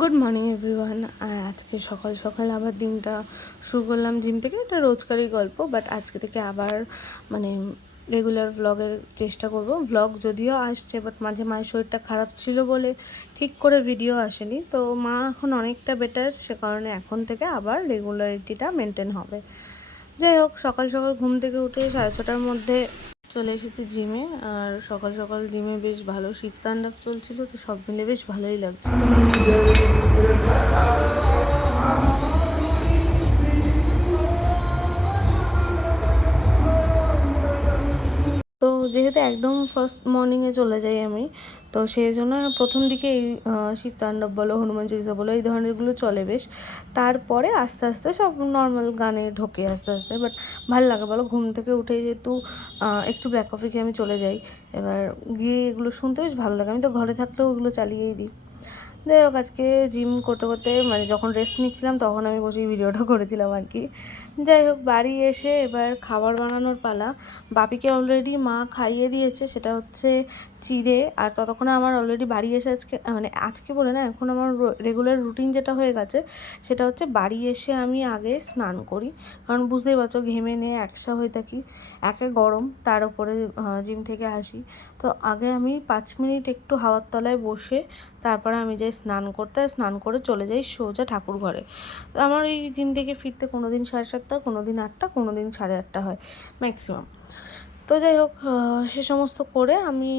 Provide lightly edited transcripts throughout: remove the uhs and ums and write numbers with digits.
Good morning everyone. আর আজকে সকাল সকাল আবার দিনটা শুরু করলাম জিম থেকে। এটা রোজকারই গল্প, বাট আজকে থেকে আবার মানে রেগুলার ব্লগের চেষ্টা করব। ব্লগ যদিও আসছে, বাট মাঝে মাঝে শরীরটা খারাপ ছিল বলে ঠিক করে ভিডিও আসেনি। তো মা এখন অনেকটা বেটার, সে কারণে এখন থেকে আবার রেগুলারিটিটা মেনটেন হবে। যাই হোক, সকাল সকাল ঘুম থেকে উঠে 6:30টার মধ্যে চলে এসেছি জিমে। আর সকাল সকাল জিমে বেশ ভালো শিফট তাণ্ডব চলছিল, তো সব মিলে বেশ ভালোই লাগছে। তো যেহেতু একদম ফার্স্ট মর্নিংয়ে চলে যাই আমি, তো সেই জন্য প্রথম দিকে এই শিব তাণ্ডব বলো, হনুমান চালিসা বলো, এই ধরনেরগুলো চলে বেশ। তারপরে আস্তে আস্তে সব নর্মাল গানে ঢোকে আস্তে আস্তে। বাট ভালো লাগে বলো, ঘুম থেকে উঠে যেহেতু একটু ব্ল্যাক কফি খেয়ে আমি চলে যাই, এবার গিয়ে এগুলো শুনতে বেশ ভালো লাগে। আমি তো ঘরে থাকলেও ওগুলো চালিয়েই দিই। যাই হোক, আজকে জিম করতে করতে মানে যখন রেস্ট নিচ্ছিলাম তখন আমি বসেই ভিডিওটা করেছিলাম আর কি। যাই হোক, বাড়ি এসে এবার খাবার বানানোর পালা। বাপিকে অলরেডি মা খাইয়ে দিয়েছে, সেটা হচ্ছে চিড়ে। আর ততক্ষণে আমার অলরেডি বাড়ি এসে আজকে বলে না, এখন আমার রেগুলার রুটিন যেটা হয়ে গেছে সেটা হচ্ছে বাড়ি এসে আমি আগে স্নান করি। কারণ বুঝতেই পারছো, ঘেমে নিয়ে একসা হয়ে থাকি, একে গরম, তার উপরে জিম থেকে আসি। তো আগে আমি 5 মিনিট একটু হাওয়ার তলায় বসে তারপরে আমি যাই স্নান করতে। স্নান করে চলে যাই সোজা ঠাকুর ঘরে। আমার এই জিম থেকে ফিরতে কোনো দিন 7:30, কোনো দিন 8টা, কোনো দিন 8:30 হয় ম্যাক্সিমাম। তো যাই হোক, সে সমস্ত করে আমি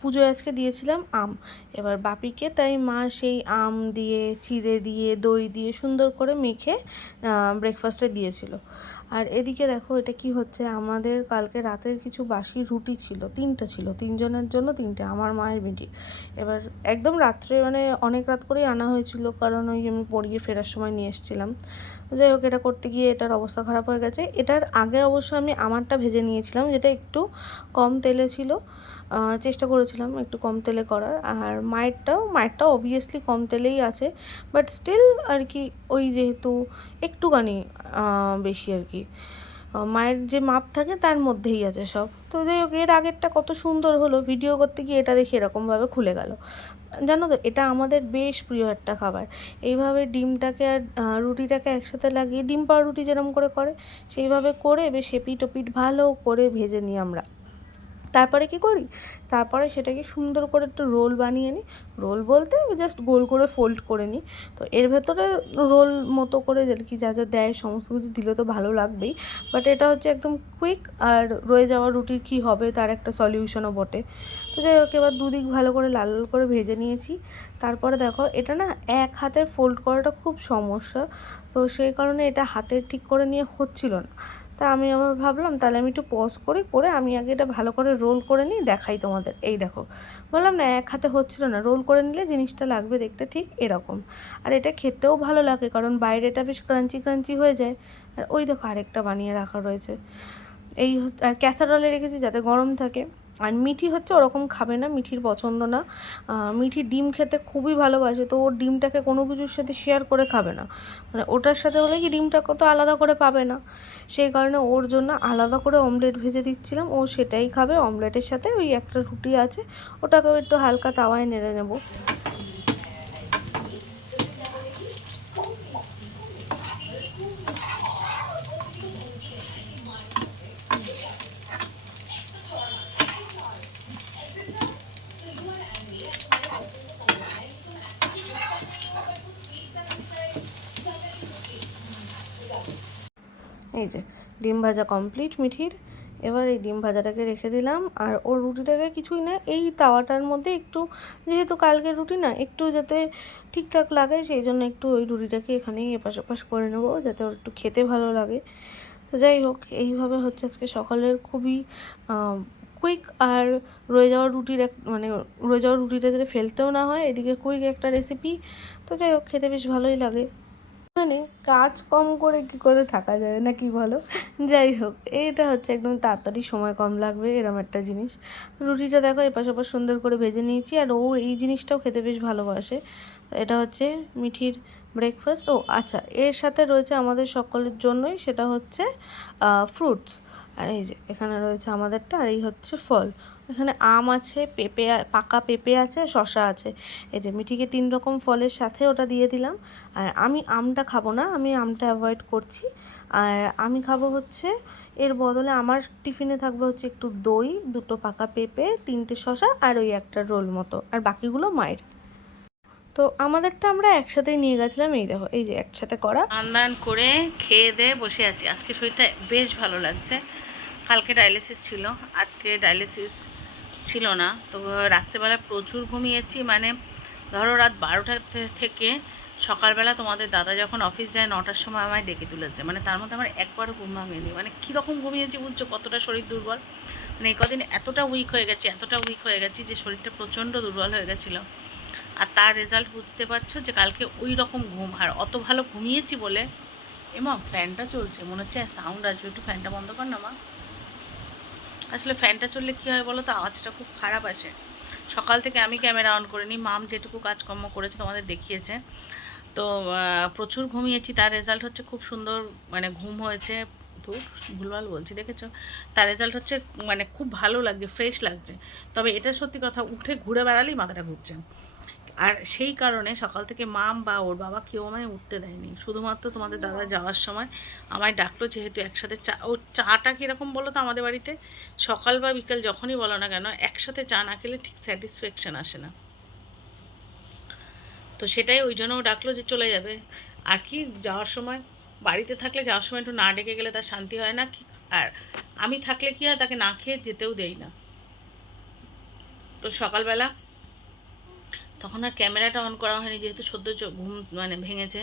পুজোয় আজকে দিয়েছিলাম আম। এবার বাপিকে তাই মা সেই আম দিয়ে, চিড়ে দিয়ে, দই দিয়ে সুন্দর করে মেখে ব্রেকফাস্টে দিয়েছিল। আর এদিকে দেখো এটা কি হচ্ছে, আমাদের কালকে রাতের কিছু বাসি রুটি ছিল, 3টা ছিল, 3জনের জন্য 3টে, আমার মায়ের বেটি। এবার একদম রাত্রে মানে অনেক রাত করেই আনা হয়েছিল, কারণ ওই আমি পড়িয়ে ফেরার সময় নিয়ে এসেছিলাম। যাই হোক, এটা করতে গিয়ে এটার অবস্থা খারাপ হয়ে গেছে। এটার আগে অবশ্য আমি আমারটা ভেজে নিয়েছিলাম, যেটা একটু কম তেলে ছিল। চেষ্টা করেছিলাম একটু কম তেলে করার। আর মায়েরটাও অবভিয়াসলি কম তেলেই আছে, বাট স্টিল আর কি, ওই যেহেতু একটুখানি বেশি আর কি, মায়ের যে মাপ থাকে তার মধ্যেই আছে সব। তো যাই হোক, এর আগেরটা কত সুন্দর হলো, ভিডিও করতে গিয়ে এটা দেখি এরকমভাবে খুলে গেল। জানো তো, এটা আমাদের বেশ প্রিয় একটা খাবার। এইভাবে ডিমটাকে আর রুটিটাকে একসাথে লাগিয়ে, ডিম পাউরুটি যেরকম করে করে সেইভাবে করে বেশ এপিট ওপিট ভালো করে ভেজে নিই আমরা। তারপরে কি করি, তারপরে সেটাকে সুন্দর করে একটু রোল বানিয়ে নিই। রোল বলতে জাস্ট গোল করে ফোল্ড করে নিই। তো এর ভেতরে রোল মতো করে আর কি যা যা দেয় সমস্ত কিছু দিলে তো ভালো লাগবেই, বাট এটা হচ্ছে একদম কুইক। আর রয়ে যাওয়া রুটির কী হবে তার একটা সলিউশনও বটে। তো যাই হোক, এবার দুদিক ভালো করে লাল লাল করে ভেজে নিয়েছি। তারপরে দেখো, এটা না এক হাতে ফোল্ড করাটা খুব সমস্যা, তো সেই কারণে এটা হাতে ঠিক করে নিয়ে হচ্ছিল না। তা আমি আবার ভাবলাম তাহলে আমি একটু পজ করে আমি আগে এটা ভালো করে রোল করে নিই, দেখাই তোমাদের। এই দেখো, বললাম না এক হাতে হচ্ছিল না, রোল করে নিলে জিনিসটা লাগবে দেখতে ঠিক এরকম। আর এটা খেতেও ভালো লাগে, কারণ বাইরেটা বেশ ক্রাঞ্চি ক্রাঞ্চি হয়ে যায়। আর ওই দেখো, আরেকটা বানিয়ে রাখা রয়েছে। এই আর ক্যাসারোলে রেখেছি যাতে গরম থাকে। আর মিঠি হচ্ছে ওরকম খাবে না, মিঠির পছন্দ না। মিঠি ডিম খেতে খুবই ভালোবাসে, তো ওর ডিমটাকে কোনো কিছুর সাথে শেয়ার করে খাবে না। মানে ওটার সাথে হলে কি, ডিমটা কত আলাদা করে পাবে না, সেই কারণে ওর জন্য আলাদা করে অমলেট ভেজে দিচ্ছিলাম। ও সেটাই খাবে। অমলেটের সাথে ওই একটা রুটি আছে, ওটাকেও একটু হালকা তাওয়ায় নেড়ে নেব। এই যে ডিম ভাজা কমপ্লিট মিঠির। এবার এই ডিম ভাজাটাকে রেখে দিলাম, আর ওর রুটিটাকে কিছুই না, এই তাওয়াটার মধ্যে একটু, যেহেতু কালকের রুটি না, একটু যাতে ঠিকঠাক লাগে সেই জন্য একটু ওই রুটিটাকে এখানেই এপাশ ওপাশ করে নেবো, যাতে ওর একটু খেতে ভালো লাগে। তো যাই হোক, এইভাবে হচ্ছে আজকে সকালের খুবই কুইক। আর রয়ে যাওয়া রুটির রয়ে যাওয়া রুটিটা যাতে ফেলতেও না হয়, এদিকে কুইক একটা রেসিপি। তো যাই হোক, খেতে বেশ ভালোই লাগে। মানে কাজ কম করে কি করে থাকা যায় না, কি বলো? যাই হোক, এটা হচ্ছে একদম তাড়াতাড়ি, সময় কম লাগবে এরম একটা জিনিস। রুটিটা দেখো এপাশ ওপাশ সুন্দর করে ভেজে নিয়েছি, আর ও এই জিনিসটাও খেতে বেশ ভালোবাসে। এটা হচ্ছে মিঠির ব্রেকফাস্ট। ও আচ্ছা, এর সাথে রয়েছে আমাদের সকলের জন্যই, সেটা হচ্ছে ফ্রুটস। আর এই যে এখানে রয়েছে আমাদেরটা, আর এই হচ্ছে ফল। এখানে আম আছে, পেঁপে, পাকা পেঁপে আছে, শসা আছে। এই যে মিঠিকে 3 রকম ফলের সাথে ওটা দিয়ে দিলাম। আর আমি আমটা খাবো না, আমি আমটা অ্যাভয়েড করছি। আর আমি খাবো হচ্ছে এর বদলে আমার টিফিনে থাকবে হচ্ছে একটু দই, 2টো পাকা পেঁপে, 3টে শসা আর ওই একটা রোল মতো, আর বাকিগুলো মায়ের। তো আমাদেরটা আমরা একসাথেই নিয়ে গেছিলাম। এই দেখো, এই যে একসাথে করা। স্নান করে খেয়ে দিয়ে বসে আছি। আজকে শরীরটা বেশ ভালো লাগছে। কালকে ডায়ালিসিস ছিল, আজকে ডায়ালিসিস ছিল না। তো রাত্রেবেলা প্রচুর ঘুমিয়েছি, মানে ধরো রাত 12টা থেকে সকালবেলা তোমাদের দাদা যখন অফিস যায় 9টার সময় আমায় ডেকে তুলেছে। মানে তার মধ্যে আমার একবারও ঘুম ভাঙেনি। মানে কীরকম ঘুমিয়েছি বুঝছো, কতটা শরীর দুর্বল। মানে এই কদিন এতটা উইক হয়ে গেছি যে শরীরটা প্রচণ্ড দুর্বল হয়ে গেছিলো। আর তার রেজাল্ট বুঝতে পারছো যে কালকে ওই রকম ঘুম। আর অত ভালো ঘুমিয়েছি বলে, এমা ফ্যানটা চলছে, মনে হচ্ছে সাউন্ড আসবে, একটু ফ্যানটা বন্ধ কর না মা। আসলে ফ্যানটা চললে কী হয় বলো তো, আওয়াজটা খুব খারাপ আসে। সকাল থেকে আমি ক্যামেরা অন করিনি, মাম যেটুকু কাজকর্ম করেছে তোমাদের দেখিয়েছে। তো প্রচুর ঘুমিয়েছি, তার রেজাল্ট হচ্ছে খুব সুন্দর, মানে ঘুম হয়েছে। তো ভুলভাল বলছি দেখেছো, তার রেজাল্ট হচ্ছে মানে খুব ভালো লাগছে, ফ্রেশ লাগছে। তবে এটা সত্যি কথা, উঠে ঘুরে বেড়ালেই মাথাটা ঘুরছে। আর সেই কারণে সকাল থেকে মাম বা ওর বাবা কেউ আমায় উঠতে দেয়নি। শুধুমাত্র তোমাদের দাদা যাওয়ার সময় আমায় ডাকলো, যেহেতু একসাথে চা, ও চাটা কীরকম বলো তো আমাদের বাড়িতে, সকাল বা বিকাল যখনই বলো না কেন, একসাথে চা না খেলে ঠিক স্যাটিসফ্যাকশান আসে না। তো সেটাই ওই জন্যও ডাকলো যে চলে যাবে। আর কি যাওয়ার সময়, বাড়িতে থাকলে যাওয়ার সময় একটু না ডেকে গেলে তার শান্তি হয় না কি। আর আমি থাকলে কি হয়, তাকে না খেয়ে যেতেও দেই না। তো সকালবেলা তখন আর ক্যামেরাটা অন করা হয়নি, যেহেতু সদ্য ঘুম মানে ভেঙেছে।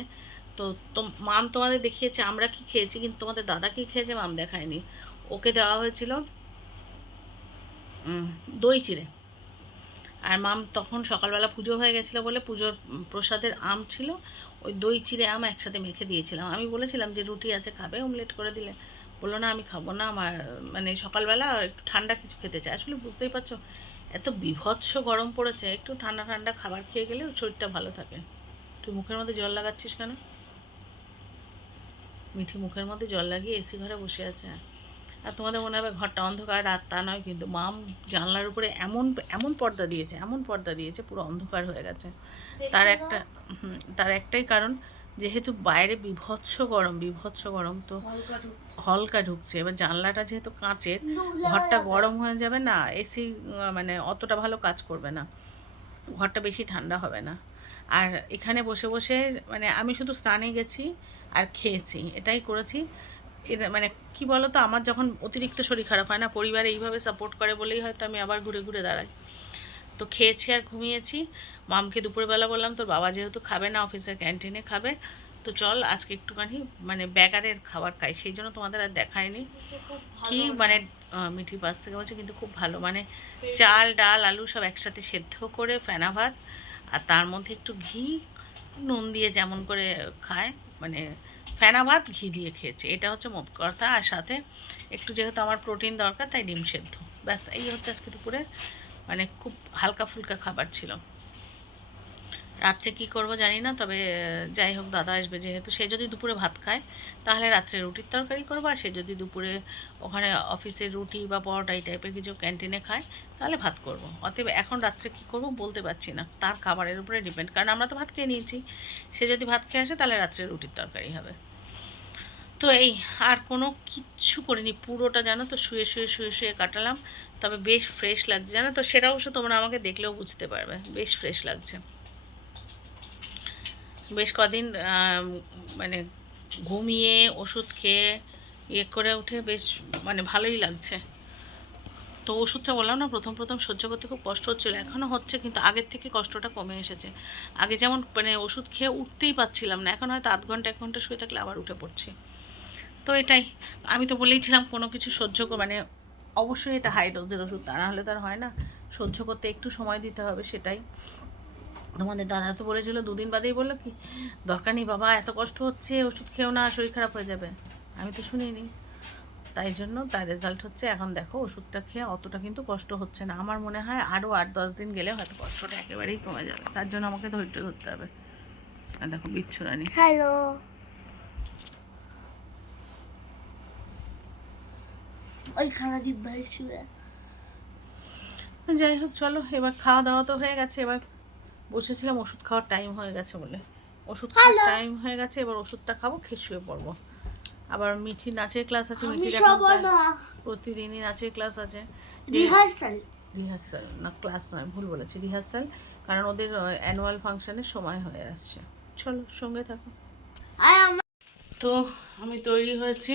তো মাম তোমাদের দেখিয়েছে আমরা কি খেয়েছি, কিন্তু তোমাদের দাদা কি খেয়েছে মাম দেখায়নি। ওকে দেওয়া হয়েছিল দই চিড়ে। আর মাম তখন সকালবেলা পুজো হয়ে গেছিলো বলে পুজোর প্রসাদের আম ছিল, ওই দই চিড়ে আম একসাথে মেখে দিয়েছিলাম। আমি বলেছিলাম যে রুটি আছে খাবে, অমলেট করে দিলে। বললো না আমি খাবো না, আমার মানে সকালবেলা একটু ঠান্ডা কিছু খেতে চাই। আসলে বুঝতেই পারছো এত বীভৎস গরম পড়েছে, একটু ঠান্ডা ঠান্ডা খাবার খেয়ে গেলে শরীরটা ভালো থাকে। তুই মুখের মধ্যে জল লাগাচ্ছিস কেন? মিঠি মুখের মধ্যে জল লাগিয়ে এসি ঘরে বসে আছে। আর তোমাদের মনে হবে ঘরটা অন্ধকার, রাত, তা নয় কিন্তু। মাম জানলার উপরে এমন এমন পর্দা দিয়েছে পুরো অন্ধকার হয়ে গেছে। তার একটাই কারণ, যেহেতু বাইরে বিভৎস গরম, তো হলকা ঢুকছে। এবার জানলাটা যেহেতু কাঁচের, ঘরটা গরম হয়ে যাবে না, এসি মানে অতটা ভালো কাজ করবে না, ঘরটা বেশি ঠান্ডা হবে না। আর এখানে বসে বসে মানে আমি শুধু স্নানে গেছি আর খেয়েছি, এটাই করেছি। এটা মানে কী বলো তো, আমার যখন অতিরিক্ত শরীর খারাপ হয় না, পরিবারে এইভাবে সাপোর্ট করে বলেই হয়তো আমি আবার ঘুরে ঘুরে দাঁড়াই। তো খেয়েছি আর ঘুমিয়েছি। মামকে দুপুরবেলা বললাম তোর বাবা যেহেতু খাবে না, অফিসের ক্যান্টিনে খাবে, তো চল আজকে একটুখানি মানে ব্যাগারের খাবার খাই। সেই জন্য তোমাদের আর দেখায়নি কি মানে মিঠির পাশ থেকে বলছে কিন্তু খুব ভালো, মানে চাল ডাল আলু সব একসাথে সেদ্ধ করে ফেনা ভাত, আর তার মধ্যে একটু ঘি নুন দিয়ে যেমন করে খায়, মানে ফেনা ভাত ঘি দিয়ে খেয়েছে, এটা হচ্ছে মোট কথা। আর সাথে একটু যেহেতু আমার প্রোটিন দরকার, তাই ডিম সেদ্ধ, ব্যাস এই হচ্ছে আজকে দুপুরে, মানে খুব হালকা ফুলকা খাবার ছিল। রাত্রে কী করবো জানি না, তবে যাই হোক দাদা আসবে যেহেতু, সে যদি দুপুরে ভাত খায় তাহলে রাত্রে রুটির তরকারি করবো, আর সে যদি দুপুরে ওখানে অফিসে রুটি বা পরোটা এই টাইপের কিছু ক্যান্টিনে খায় তাহলে ভাত করব। অতএব এখন রাত্রে কী করবো বলতে পারছি না, তার খাবারের উপরে ডিপেন্ড, কারণ আমরা তো ভাত খেয়ে নিয়েছি। সে যদি ভাত খেয়ে আসে তাহলে রাত্রে রুটির তরকারি হবে। তো এই আর কোনো কিচ্ছু করিনি, পুরোটা জানো তো শুয়ে কাটালাম। তবে বেশ ফ্রেশ লাগছে জানো তো, সেটা অবশ্য তোমরা আমাকে দেখলেও বুঝতে পারবে, বেশ ফ্রেশ লাগছে। বেশ কদিন মানে ঘুমিয়ে ওষুধ খেয়ে করে উঠে বেশ মানে ভালোই লাগছে। তো ওষুধটা বললাম না, প্রথম সহ্য করতে খুব কষ্ট হচ্ছিলো, এখনও হচ্ছে, কিন্তু আগের থেকে কষ্টটা কমে এসেছে। আগে যেমন মানে ওষুধ খেয়ে উঠতেই পারছিলাম না, এখন হয়তো 1 ঘন্টা শুয়ে থাকলে আবার উঠে পড়ছি। তো এটাই, আমি তো বলেইছিলাম কোনো কিছু মানে অবশ্যই এটা হাই ডোজের ওষুধ, তা না হলে তার হয় না, সহ্য করতে একটু সময় দিতে হবে, সেটাই। তোমাদের দাদা তো বলেছিল, 2 দিন বাদেই বললো কি দরকার নেই বাবা, এত কষ্ট হচ্ছে ওষুধ খেয়েও না, শরীর খারাপ হয়ে যাবে। আমি তো শুনিনি, তাই জন্য তার রেজাল্ট হচ্ছে এখন দেখো ওষুধটা খেয়ে অতটা কিন্তু কষ্ট হচ্ছে না। আমার মনে হয় আরও 8-10 দিন গেলে হয়তো কষ্টটা একেবারেই কমে যাবে, তার জন্য আমাকে ধৈর্য ধরতে হবে। আর দেখো বিচ্ছুরানি, হ্যালো, ওই খানা দিব্যাই শুয়ে। যাই হোক চলো, এবার খাওয়া দাওয়া তো হয়ে গেছে, এবার বসেছিলাম ওষুধ খাওয়ার টাইম হয়ে গেছে বলে, ওষুধ খাওয়ার টাইম হয়ে গেছে, এবার ওষুধটা খাবো, খেয়ে শুয়ে পড়বো। আবার মিঠি নাচের ক্লাস আছে, মিঠির এখন প্রতিদিনই নাচের ক্লাস আছে, রিহার্সাল না ক্লাস নয়, ভুল বলেছি, রিহার্সাল, কারণ ওদের অ্যানুয়াল ফাংশনের সময় হয়ে আসছে। চলো সঙ্গে থাকো। তো আমি তৈরি হয়েছি,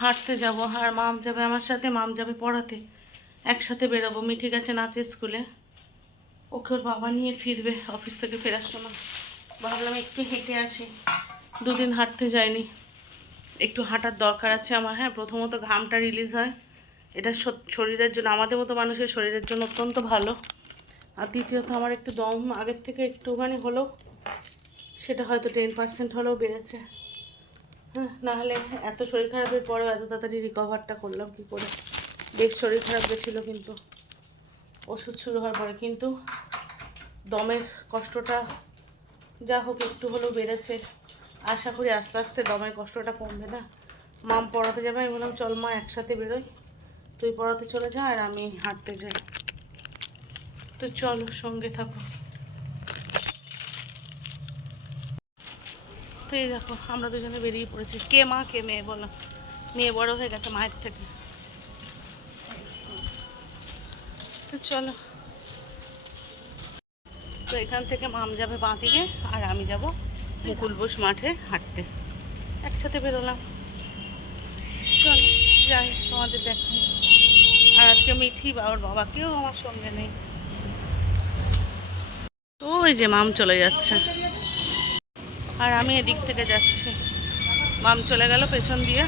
হাঁটতে যাব, আর মাম যাবে আমার সাথে, মাম যাবে পড়াতে, একসাথে বেরোবো। মিঠি গেছে নাচের স্কুলে, ওকে ওর বাবা নিয়ে ফিরবে অফিস থেকে ফেরার সময়। ভাবলাম একটু হেঁটে আসি, দুদিন হাঁটতে যাইনি, একটু হাঁটার দরকার আছে আমার। হ্যাঁ, প্রথমত ঘামটা রিলিজ হয়, এটা শরীরের জন্য, আমাদের মতো মানুষের শরীরের জন্য অত্যন্ত ভালো। আর দ্বিতীয়ত আমার একটু দম আগের থেকে একটুখানি হলেও, সেটা হয়তো 10% হলেও বেড়েছে। হ্যাঁ, নাহলে এত শরীর খারাপের পরেও এত তাড়াতাড়ি রিকভারটা করলাম কী করে। বেশ শরীর খারাপ গেছিলো, কিন্তু ওষুধ শুরু হওয়ার পরে কিন্তু দমের কষ্টটা যা হোক একটু হলেও বেড়েছে। আশা করি আস্তে আস্তে দমের কষ্টটা কমবে। না, মাম পড়াতে যাবে, আমি বললাম চল মা একসাথে বেরোই, তুই পড়াতে চলে যা আর আমি হাঁটতে যাই। তো চলো সঙ্গে থাকো। তো এই দেখো আমরা দুজনে বেরিয়ে পড়েছি, কে মা কে মেয়ে বলো, মেয়ে বড় হয়ে গেছে মায়ের থেকে। তো চলো, তো এখান থেকে মাম যাবে বাঁ দিকে, আর আমি যাব মুকুল বোস মাঠে হাঁটতে, একসাথে বেরোলাম। চলো যাই, তোমাদের দেখাই। আর আজকে মিঠি বাবার বাবাকেও আমার সঙ্গে নেই। তো ওই যে মাম চলে যাচ্ছে, আর আমি এদিক থেকে যাচ্ছি। মাম চলে গেল পেছন দিয়ে,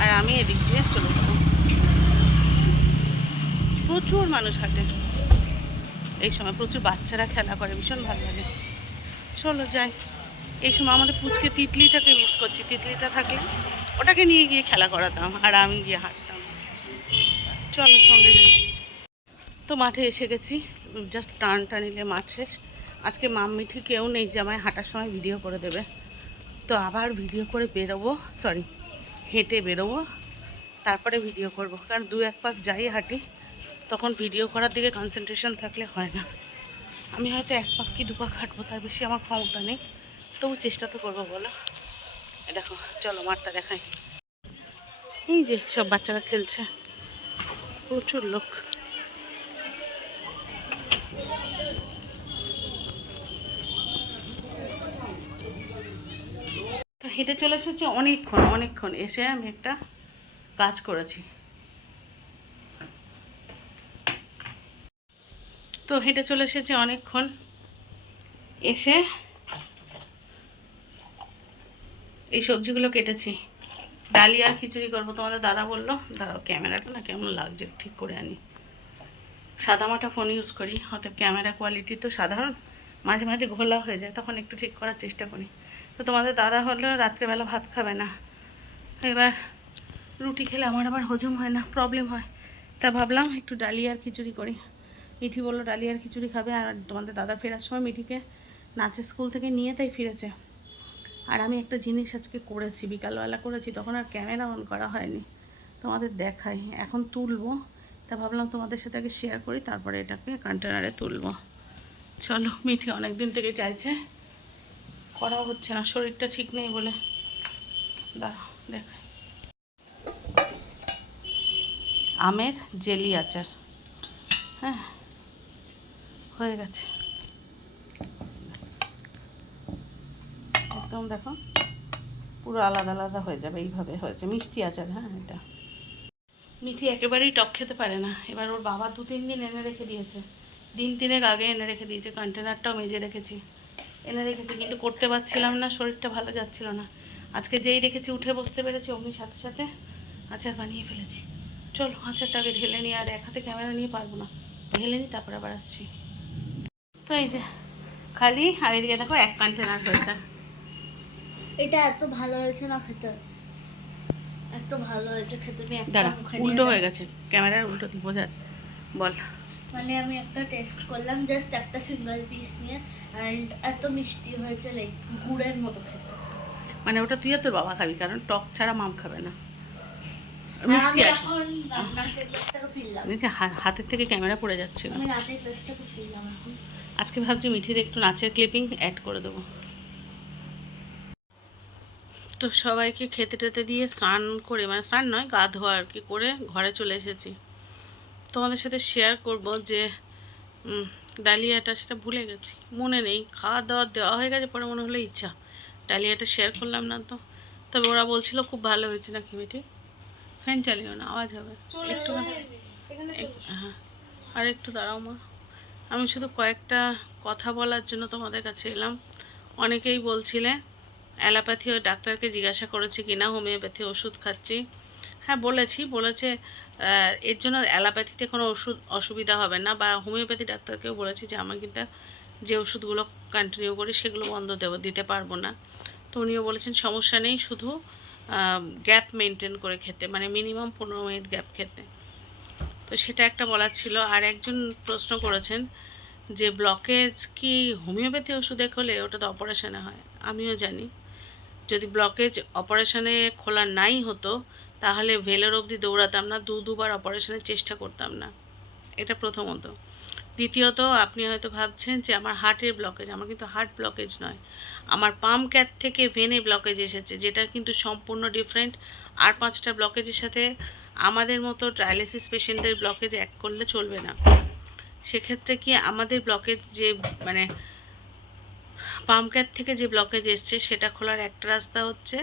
আর আমি এদিক দিয়ে চলে যাবো। প্রচুর মানুষ হাঁটে এই সময়, প্রচুর বাচ্চারা খেলা করে, ভীষণ ভালো লাগে। চলো যাই। এই সময় আমাদের পুচকে তিতলিটাকে মিস করছি, তিতলিটা থাকলে ওটাকে নিয়ে গিয়ে খেলা করাতাম, আর আমি গিয়ে হাঁটতাম। চলো সঙ্গে যাই। তো মাঠে এসে গেছি, জাস্ট টানটা নিলে মাঠ শেষ। আজকে মাম মিঠি কেউ নেই যে আমায় হাঁটার সময় ভিডিও করে দেবে, তো আবার ভিডিও করে বেরোবো, সরি হেঁটে বেরোবো, তারপরে ভিডিও করব। কারণ 2-1 পাক যাই হাঁটি, তখন ভিডিও করার দিকে কনসেন্ট্রেশন থাকলে হয় না। আমি হয়তো 1 পাক কি 2 পাক হাঁটবো, তার বেশি আমার ক্ষমতা নেই, তবু চেষ্টা তো করবো বলো। দেখো চলো মাঠটা দেখাই। এই যে সব বাচ্চারা খেলছে, প্রচুর লোক। তো হেঁটে চলে এসেছি অনেকক্ষণ এসে আমি একটা কাজ করেছি। তো হেঁটে চলে এসেছি অনেকক্ষণ, এসে এই সবজিগুলো কেটেছি, ডালি আর খিচুড়ি করবো। তোমাদের দাদা বললো দাঁড়াও ক্যামেরাটা না কেমন লাগছে ঠিক করে আনি, সাদামাটা ফোন ইউজ করি, অতএব ক্যামেরা কোয়ালিটি তো সাধারণ, মাঝে মাঝে ঘোলা হয়ে যায়, তখন একটু ঠিক করার চেষ্টা করি। তো তোমাদের দাদা হলো রাত্রেবেলা ভাত খাবে না, এবার রুটি খেলে আমার আবার হজম হয় না, প্রবলেম হয়, তা ভাবলাম একটু ডালি আর খিচুড়ি করি। মিঠি বললো ডালি আর খিচুড়ি খাবে, আর তোমাদের দাদা ফেরার সময় মিঠিকে নাচের স্কুল থেকে নিয়ে তাই ফিরেছে। আর আমি একটা জিনিস আজকে করেছি, বিকালবেলা করেছি, তখন আর ক্যামেরা অন করা হয়নি, তোমাদের দেখাই, এখন তুলবো, তা ভাবলাম তোমাদের সাথে আগে শেয়ার করি, তারপরে এটাকে কন্টেনারে তুলবো। চলো, মিঠি অনেক দিন থেকে চাইছে, করাও হচ্ছে না, শরীরটা ঠিক নেই বলে। দাঁড়াও দেখাই, আমের জেলি আচার, হ্যাঁ হয়ে গেছে একদম, দেখো পুরো আলাদা আলাদা হয়ে যাবে, এইভাবে হয়েছে মিষ্টি আচার। হ্যাঁ, এটা মিঠি একেবারেই টক খেতে পারে না, এবার ওর বাবা 2-3 দিন এনে রেখে দিয়েছে, 3 আগে এনে রেখে দিয়েছে, কন্টেনারটাও মেজে রেখেছি, এনে রেখেছি, কিন্তু করতে পারছিলাম না, শরীরটা ভালো যাচ্ছিল না। আজকে যেই রেখেছি উঠে বসতে পেরেছি, অমনি সাথে সাথে আচার বানিয়ে ফেলেছি। চলো আচারটাকে ঢেলে নিয়ে, আর এক হাতে ক্যামেরা নিয়ে পারবো না, ঢেলে নিই তারপর আবার আসছি। তো এই যে খালি, আর এদিকে দেখো 1 কন্টেনার হয়েছে। এটা এত ভালো হয়েছে না খেতে, এত ভালো হয়েছে খেতে। আমি একটা দাঁড়া, মুখে উল্টো হয়ে গেছে, ক্যামেরার উল্টো দিব, বোঝা বল। মানে আমি একটা টেস্ট করলাম, জাস্ট একটা সিঙ্গেল পিস নিয়ে, অ্যান্ড এত মিষ্টি হয়েছে, লাইক গুড়ের মতো খেতে। মানে ওটা তুই আর তোর বাবা খাবি, কারণ টক ছাড়া মাম খাবে না। মিষ্টি আছে। এখন নাচের ক্লাস থেকে ফিরলাম। এই যে হাতের থেকে ক্যামেরা পড়ে যাচ্ছিল। আমি নাচের ক্লাস থেকে ফিরলাম এখন। আজকে ভাবছি মিঠির একটু নাচের ক্লিপিং অ্যাড করে দেবো। তো সবাইকে খেতে টেতে দিয়ে স্নান করে, মানে স্নান নয়, গা ধোয়া আর কি করে ঘরে চলে এসেছি। তোমাদের সাথে শেয়ার করব যে ডালিয়াটা, সেটা ভুলে গেছি, মনে নেই, খাওয়া দাওয়া দেওয়া হয়ে গেছে, পরে মনে হলো ইচ্ছা ডালিয়াটা শেয়ার করলাম না। তো তবে ওরা বলছিল খুব ভালো হয়েছে নাকি মিঠি। ফ্যান চালিও না, আওয়াজ হবে একটু। হ্যাঁ, আর একটু দাঁড়াও মা। আমি শুধু কয়েকটা কথা বলার জন্য তোমাদের কাছে এলাম। অনেকেই বলছিলে অ্যালোপ্যাথি ওই ডাক্তারকে জিজ্ঞাসা করেছি কিনা হোমিওপ্যাথি ওষুধ খাচ্ছি। হ্যাঁ বলেছে এর জন্য অ্যালোপ্যাথিতে কোনো ওষুধ অসুবিধা হবে না, বা হোমিওপ্যাথি ডাক্তারকেও বলেছি যে আমার কিন্তু যে ওষুধগুলো কন্টিনিউ করি সেগুলো বন্ধ দিতে পারবো না। তো উনিও বলেছেন সমস্যা নেই, শুধু গ্যাপ মেনটেন করে খেতে, মানে মিনিমাম 15 মিনিট গ্যাপ খেতে। তো সেটা একটা বলার ছিল। আর একজন প্রশ্ন করেছেন যে ব্লকেজ কি হোমিওপ্যাথি ওষুধে খোলে? ওটা তো অপারেশনে হয়। আমিও জানি, যদি ব্লকেজ অপারেশনে খোলা নাই হতো তাহলে ভেলোর অবধি দৌড়াতাম না, দুবার অপারেশনের চেষ্টা করতাম না। এটা প্রথমত। দ্বিতীয়ত, আপনি হয়তো ভাবছেন যে আমার হার্টের ব্লকেজ, আমার কিন্তু হার্ট ব্লকেজ নয়, আমার পাম ক্যাথ থেকে ভেনে ব্লকেজ এসেছে, যেটা কিন্তু সম্পূর্ণ ডিফারেন্ট। আর 5টা ব্লকেজের সাথে আমাদের মতো ডায়ালিসিস পেশেন্টদের ব্লকেজ এক করলে চলবে না। সেক্ষেত্রে কি আমাদের ব্লকেজ যে মানে পাম ক্যাথ থেকে যে ব্লকেজ এসছে সেটা খোলার একটা রাস্তা হচ্ছে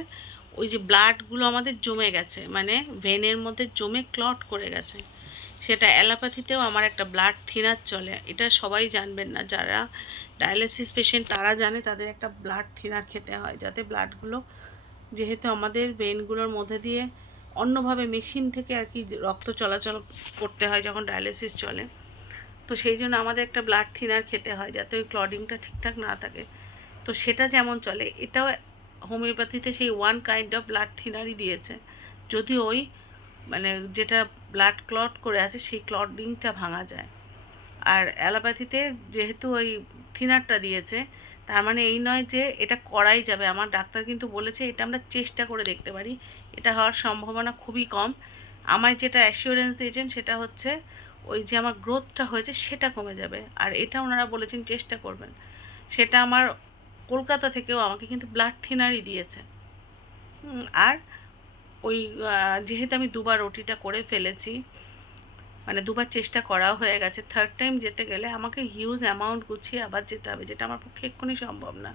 ওই যে ব্লাডগুলো আমাদের জমে গেছে, মানে ভেনের মধ্যে জমে ক্লট করে গেছে। সেটা অ্যালোপ্যাথিতেও আমার একটা ব্লাড থিনার চলে, এটা সবাই জানবেন না, যারা ডায়ালিসিস পেশেন্ট তারা জানে, তাদের একটা ব্লাড থিনার খেতে হয়, যাতে ব্লাডগুলো, যেহেতু আমাদের ভেনগুলোর মধ্যে দিয়ে অন্যভাবে মেশিন থেকে আর কি রক্ত চলাচল করতে হয় যখন ডায়ালিসিস চলে, তো সেই জন্য আমাদের একটা ব্লাড থিনার খেতে হয় যাতে ওই ক্লডিংটা ঠিকঠাক না থাকে। তো সেটা যেমন চলে, এটাও হোমিওপ্যাথিতে সেই ওয়ান কাইন্ড অফ ব্লাড থিনারই দিয়েছে, যদি ওই মানে যেটা ব্লাড ক্লট করে আছে সেই ক্লডিংটা ভাঙা যায়। আর অ্যালোপ্যাথিতে যেহেতু ওই থিনারটা দিয়েছে, তার মানে এই নয় যে এটা করাই যাবে। আমার ডাক্তার কিন্তু বলেছে এটা আমরা চেষ্টা করে দেখতে পারি, এটা হওয়ার সম্ভাবনা খুবই কম। আমায় যেটা অ্যাসিওরেন্স দিয়েছেন সেটা হচ্ছে ওই যে আমার গ্রোথটা হয়েছে সেটা কমে যাবে, আর এটা ওনারা বলেছেন চেষ্টা করবেন। সেটা আমার কলকাতা থেকেও আমাকে কিন্তু ব্লাড থিনারই দিয়েছে। আর ওই যেহেতু আমি দুবার ওটিটা করে ফেলেছি, মানে দুবার চেষ্টা করাও হয়ে গেছে, থার্ড টাইম যেতে গেলে আমাকে হিউজ অ্যামাউন্ট গুছিয়ে আবার যেতে হবে, যেটা আমার পক্ষে এক্ষুনি সম্ভব না।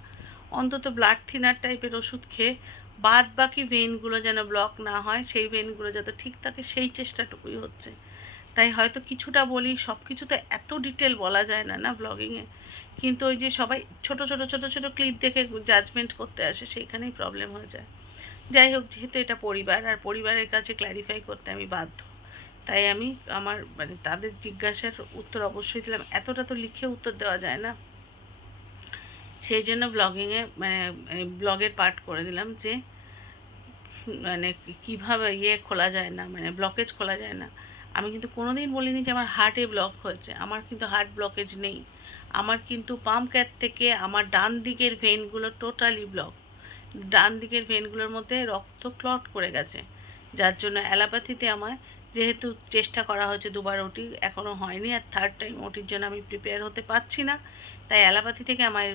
অন্তত ব্লাড থিনার টাইপের ওষুধ খেয়ে বাদ বাকি ভেনগুলো যেন ব্লক না হয়, সেই ভেনগুলো যাতে ঠিক থাকে সেই চেষ্টাটুকুই হচ্ছে। তাই হয়তো কিছুটা বলি, সব কিছু তো এত ডিটেল বলা যায় না ব্লগিংয়ে, কিন্তু ওই যে সবাই ছোট ছোট ক্লিপ দেখে জাজমেন্ট করতে আসে, সেইখানেই প্রবলেম হয়ে যায়। যাই হোক, যেহেতু এটা পরিবার, আর পরিবারের কাছে ক্ল্যারিফাই করতে আমি বাধ্য, তাই আমি আমার মানে তাদের জিজ্ঞাসার উত্তর অবশ্যই দিলাম। এতটা তো লিখে উত্তর দেওয়া যায় না, সেই জন্য ব্লগিংয়ে মানে ব্লগের পার্ট করে দিলাম যে মানে কীভাবে খোলা যায় না, মানে ব্লকেজ খোলা যায় না। আমি কিন্তু কোনো দিন বলিনি যে আমার হার্টে ব্লক হয়েছে, আমার কিন্তু হার্ট ব্লকেজ নেই। আমার কিন্তু পাম ক্যাথ থেকে আমার ডান দিকের ভেনগুলো টোটালি ব্লক, ডান দিকের ভেনগুলোর মধ্যে রক্ত ক্লট করে গেছে, যার জন্য অ্যালোপ্যাথিতে আমার যেহেতু চেষ্টা করা হয়েছে দুবার ওটি, এখনও হয়নি, আর থার্ড টাইম ওটির জন্য আমি প্রিপেয়ার হতে পারছি না। তাই অ্যালোপ্যাথি থেকে আমার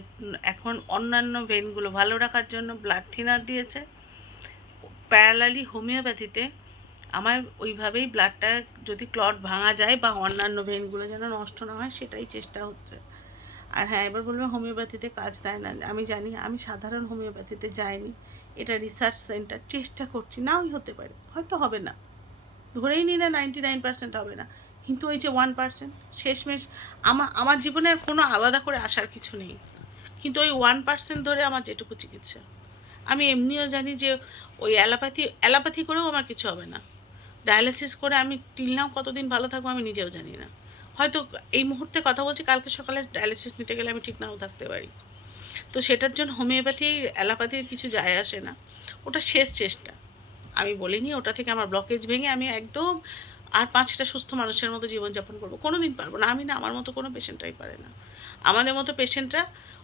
এখন অন্যান্য ভেনগুলো ভালো রাখার জন্য ব্লাড থিনার দিয়েছে। প্যারালালি হোমিওপ্যাথিতে আমার ওইভাবেই ব্লাডটা যদি ক্লট ভাঙা যায় বা অন্যান্য ভেনগুলো যেন নষ্ট না হয় সেটাই চেষ্টা হচ্ছে। আর হ্যাঁ, এবার বলবে হোমিওপ্যাথিতে কাজ দেয় না, আমি জানি, আমি সাধারণ হোমিওপ্যাথিতে যাইনি, এটা রিসার্চ সেন্টার, চেষ্টা করছি, নাওই হতে পারে, হয়তো হবে না, ধরেই নি না 99% হবে না, কিন্তু ওই যে 1% শেষমেশ আমার জীবনে আর কোনো আলাদা করে আসার কিছু নেই, কিন্তু ওই 1% ধরে আমার যেটুকু চিকিৎসা, আমি এমনিও জানি যে ওই অ্যালোপ্যাথি করেও আমার কিছু হবে না, ডায়ালিসিস করে আমি টিল নাও কতদিন ভালো থাকবো আমি নিজেও জানি না, হয়তো এই মুহূর্তে কথা বলছি, কালকে সকালে ডায়ালিসিস নিতে গেলে আমি ঠিক নাও থাকতে পারি। তো সেটার জন্য হোমিওপ্যাথি অ্যালোপ্যাথির কিছু যায় আসে না, ওটা শেষ চেষ্টা। আমি বলিনি ওটা থেকে আমার ব্লকেজ ভেঙে আমি একদম আর 5টা সুস্থ মানুষের মতো জীবনযাপন করবো, কোনো দিন পারবো না। আমি না, আমার মতো কোনো পেশেন্টরাই পারে না। আমাদের মতো পেশেন্টরা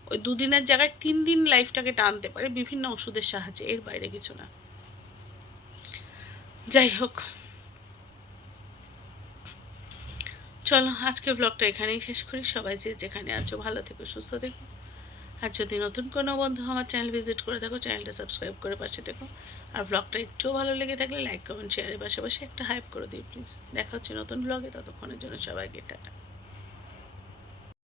ওই 2 দিনের জায়গায় 3 দিন লাইফটাকে টানতে পারে বিভিন্ন ওষুধের সাহায্যে, এর বাইরে কিছু না। যাই হোক, চলো আজকের ব্লগটা এখানেই শেষ করি। সবাই যে যেখানে আছো ভালো থেকো, সুস্থ থেকো। আর যদি নতুন কোনো বন্ধু আমার চ্যানেল ভিজিট করে থাকো, চ্যানেলটা সাবস্ক্রাইব করে পাশে থেকো। আর ব্লগটা একটুও ভালো লেগে থাকলে লাইক কমেন্ট শেয়ারের পাশাপাশি একটা হাইপ করে দিও প্লিজ। দেখা হচ্ছে নতুন ব্লগে, ততক্ষণের জন্য সবাইকে টাটা।